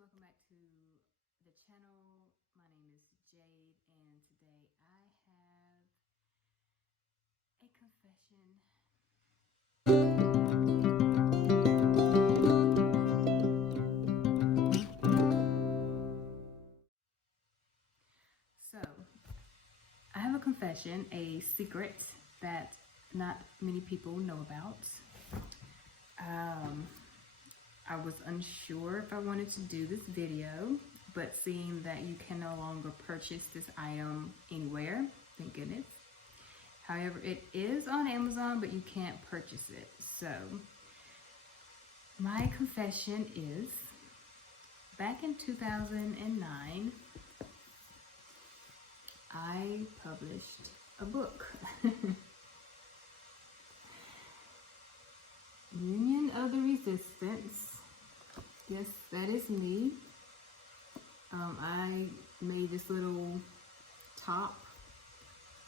welcome back to the channel. My name is Jade, and today I have a confession. So, I have a confession, a secret that not many people know about. I was unsure if I wanted to do this video, but seeing that you can no longer purchase this item anywhere, thank goodness. However, it is on Amazon, but you can't purchase it. So, my confession is, back in 2009, I published a book. Union of the Resistance. Yes, that is me. I made this little top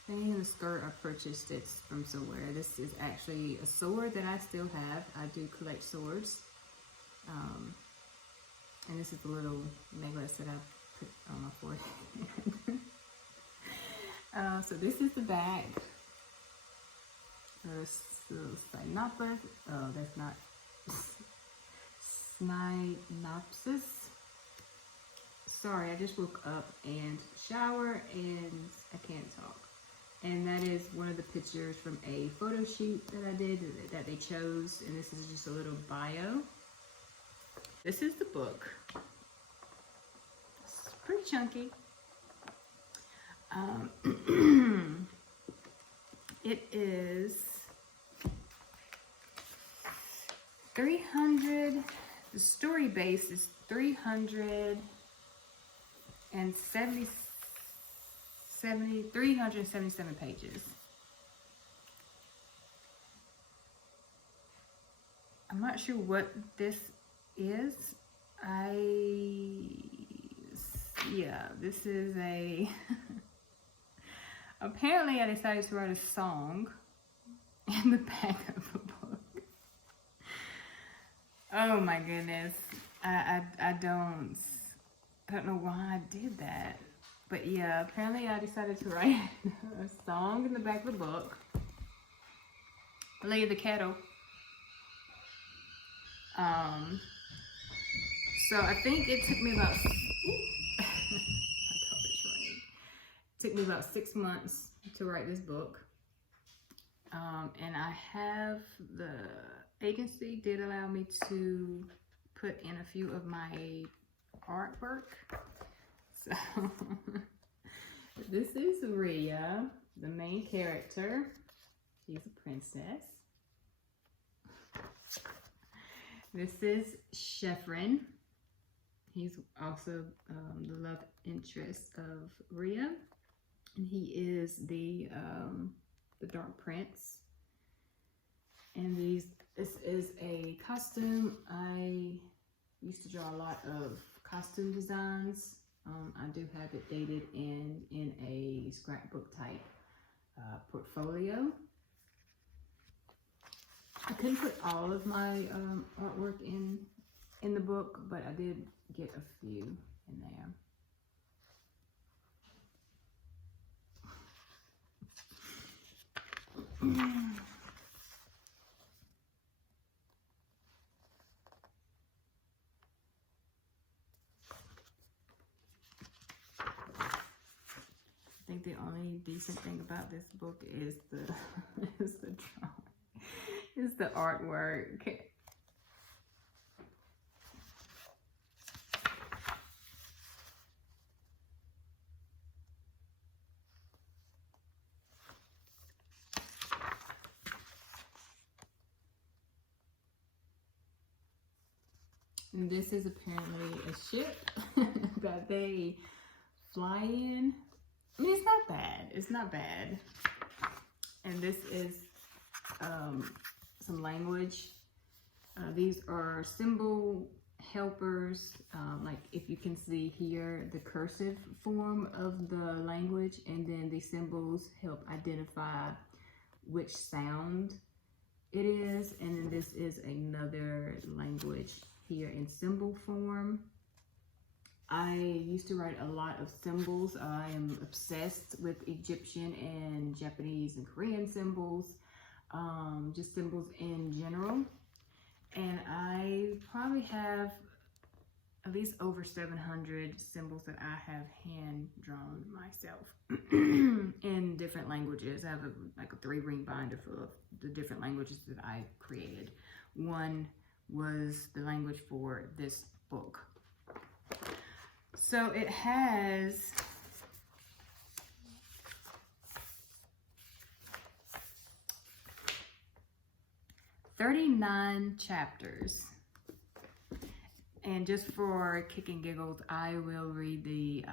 thing in the skirt. I purchased it from somewhere. This is actually a sword that I still have. I do collect swords. And this is the little necklace that I put on my forehead. So this is the back. Synopsis. Oh, that's not synopsis. Sorry, I just woke up and shower and I can't talk. And that is one of the pictures from a photo shoot that I did that they chose. And this is just a little bio. This is the book. It's pretty chunky. It is 300, the story base is 377 pages. I'm not sure what this is. This is a, apparently I decided to write a song in the back of a book. Oh my goodness. I don't know why I did that. But yeah, apparently I decided to write a song in the back of the book. Lay the kettle. So I think it took me about took me about 6 months to write this book. And I have, the agency did allow me to put in a few of my artwork. So this is Rhea, the main character. She's a princess. This is Sheffrin. He's also the love interest of Rhea. And he is the Dark Prince. And this is a costume. I used to draw a lot of costume designs. I do have it dated in a scrapbook type portfolio. I couldn't put all of my artwork in the book, but I did get a few in there. I think the only decent thing about this book is the drawing, is the artwork. And this is apparently a ship that they fly in. I mean, it's not bad. It's not bad. And this is some language. These are symbol helpers. Like if you can see here, the cursive form of the language, and then the symbols help identify which sound it is. And then this is another language here in symbol form. I used to write a lot of symbols. I am obsessed with Egyptian and Japanese and Korean symbols, just symbols in general. And I probably have at least over 700 symbols that I have hand drawn myself in different languages. I have like a 3-ring binder full of the different languages that I created. One was the language for this book. So it has 39 chapters. And just for kick and giggles, I will read the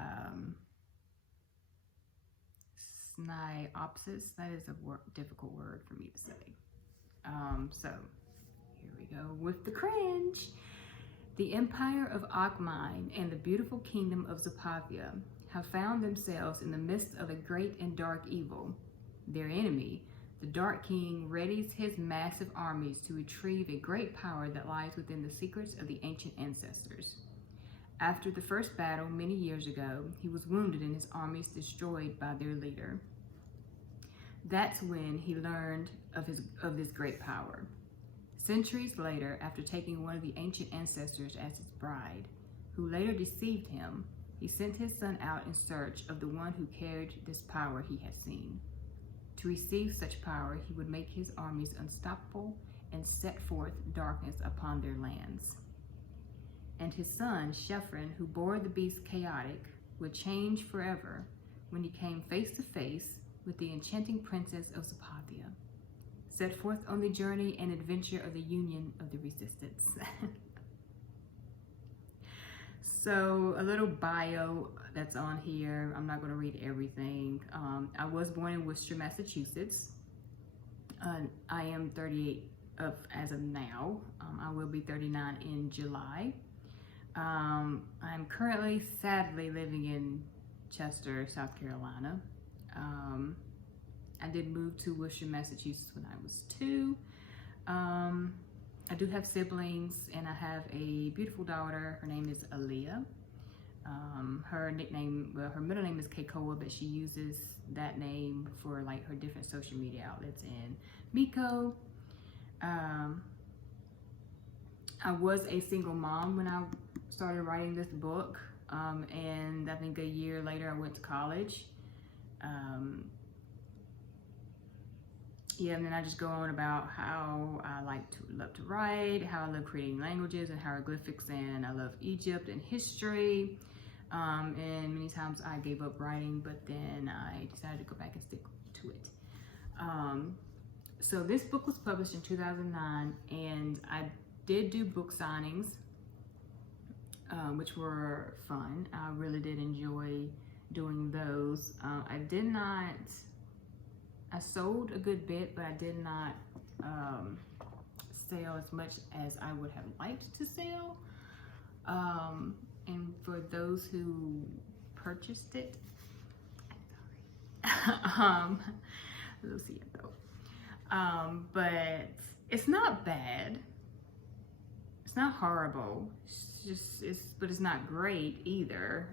synopsis. That is a difficult word for me to say. So here we go with the cringe. The empire of Akhmine and the beautiful kingdom of Zapathia have found themselves in the midst of a great and dark evil. Their enemy, the Dark King, readies his massive armies to retrieve a great power that lies within the secrets of the ancient ancestors. After the first battle many years ago, he was wounded and his armies destroyed by their leader. That's when he learned of this great power. Centuries later, after taking one of the ancient ancestors as his bride, who later deceived him, he sent his son out in search of the one who carried this power he had seen. To receive such power, he would make his armies unstoppable and set forth darkness upon their lands. And his son, Shefren, who bore the beast Chaotic, would change forever when he came face to face with the enchanting princess of Zapathia, set forth on the journey and adventure of the union of the resistance. So a little bio that's on here. I'm not going to read everything. I was born in Worcester, Massachusetts. I am 38 as of now. I will be 39 in July. I'm currently, sadly, living in Chester, South Carolina. I did move to Worcester, Massachusetts when I was 2. I do have siblings, and I have a beautiful daughter. Her name is Aaliyah. Her nickname, well, her middle name is Keikoa, but she uses that name for like her different social media outlets. And Miko, I was a single mom when I started writing this book, and I think a year later I went to college. Yeah, and then I just go on about how I love to write, how I love creating languages and hieroglyphics, and I love Egypt and history. And many times I gave up writing, but then I decided to go back and stick to it. So this book was published in 2009, and I did do book signings, which were fun. I really did enjoy doing those. I sold a good bit, but I did not sell as much as I would have liked to sell. And for those who purchased it, we'll see it though. But it's not bad. It's not horrible. But it's not great either.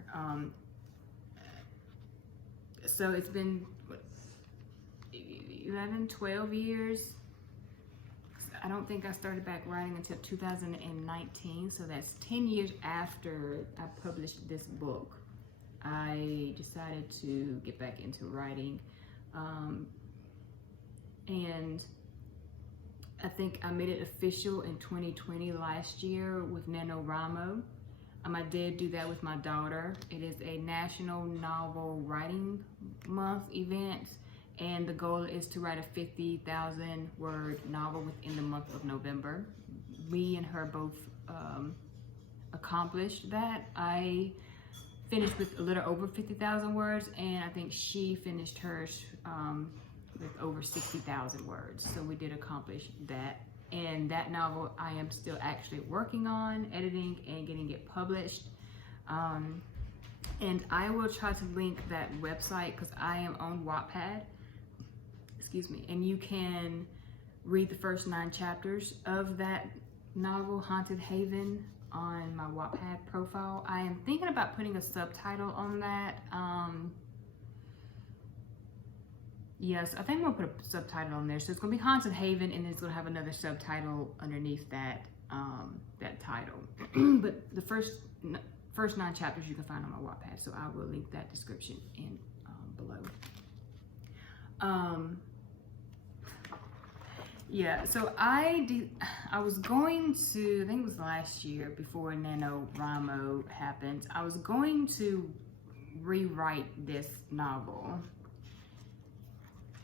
So it's been 11, 12 years. I don't think I started back writing until 2019, so that's 10 years after I published this book. I decided to get back into writing, and I think I made it official in 2020 last year with NaNoWriMo. I did do that with my daughter. It is a National Novel Writing Month event, and the goal is to write a 50,000 word novel within the month of November. Me and her both accomplished that. I finished with a little over 50,000 words, and I think she finished hers with over 60,000 words. So we did accomplish that. And that novel I am still actually working on, editing and getting it published. And I will try to link that website because I am on Wattpad. Excuse me, and you can read the first 9 chapters of that novel, Haunted Haven, on my Wattpad profile. I am thinking about putting a subtitle on that. Yes, I think I'm gonna put a subtitle on there. So it's gonna be Haunted Haven, and it's gonna have another subtitle underneath that that title. But the first 9 chapters you can find on my Wattpad, so I will link that description in below. Yeah, so I was going to, I think it was last year before NaNoWriMo happened, I was going to rewrite this novel.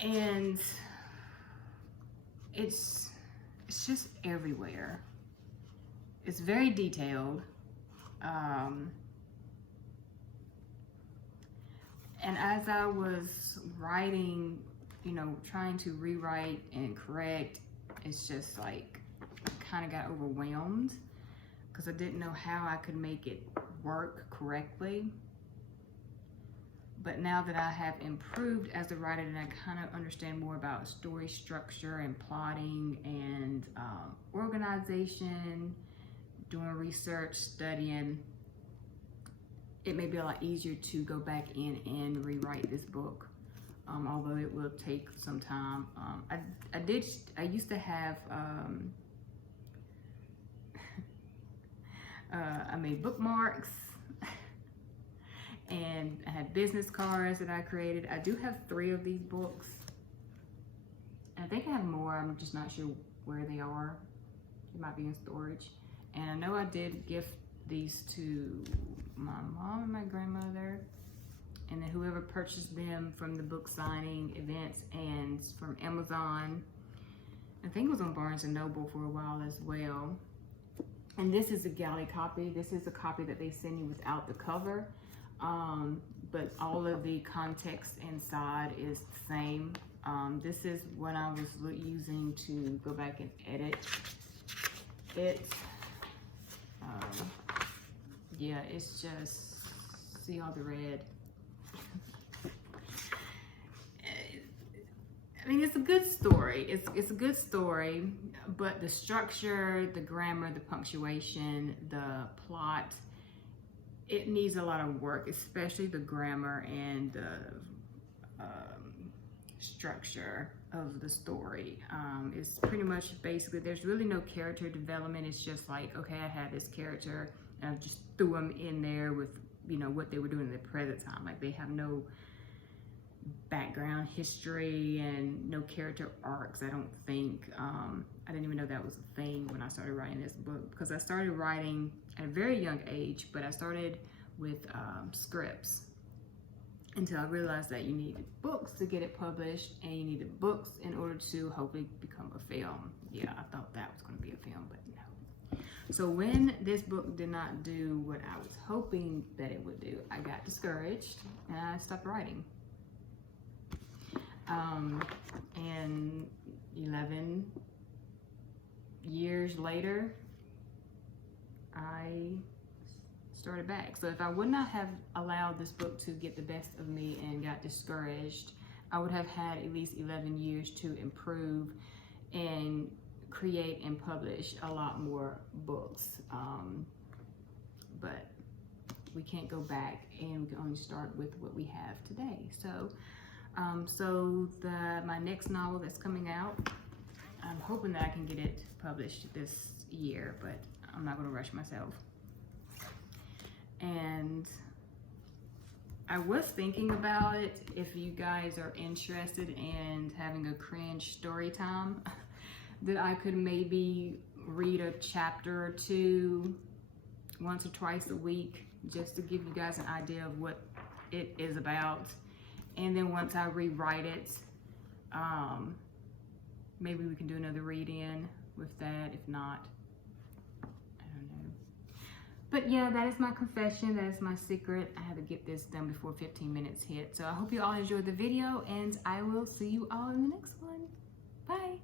And it's just everywhere. It's very detailed. And as I was writing, you know, trying to rewrite and correct, it's just like, I kind of got overwhelmed because I didn't know how I could make it work correctly. But now that I have improved as a writer and I kind of understand more about story structure and plotting and organization, doing research, studying, it may be a lot easier to go back in and rewrite this book. Although it will take some time. I used to have, I made bookmarks and I had business cards that I created. I do have 3 of these books. I think I have more, I'm just not sure where they are. It might be in storage. And I know I did gift these to my mom and my grandmother. And then whoever purchased them from the book signing events and from Amazon. I think it was on Barnes & Noble for a while as well. And this is a galley copy. This is a copy that they send you without the cover. But all of the context inside is the same. This is what I was using to go back and edit it. Yeah, it's just, see all the red. I mean, it's a good story. It's a good story, but the structure, the grammar, the punctuation, the plot, it needs a lot of work, especially the grammar and the structure of the story. It's pretty much basically, there's really no character development. It's just like, okay, I had this character and I just threw them in there with, you know, what they were doing in the present time. Like, they have no background history and no character arcs, I don't think. I didn't even know that was a thing when I started writing this book, because I started writing at a very young age, but I started with scripts until I realized that you needed books to get it published, and you needed books in order to hopefully become a film. Yeah, I thought that was going to be a film, but no. So when this book did not do what I was hoping that it would do, I got discouraged and I stopped writing. And 11 years later, I started back. So if I would not have allowed this book to get the best of me and got discouraged, I would have had at least 11 years to improve and create and publish a lot more books. But we can't go back, and we can only start with what we have today. So my next novel that's coming out, I'm hoping that I can get it published this year, but I'm not going to rush myself. And I was thinking about it, if you guys are interested in having a cringe story time, that I could maybe read a chapter or 2 once or twice a week, just to give you guys an idea of what it is about. And then once I rewrite it, maybe we can do another read-in with that. If not, I don't know. But yeah, that is my confession. That is my secret. I had to get this done before 15 minutes hit. So I hope you all enjoyed the video, and I will see you all in the next one. Bye.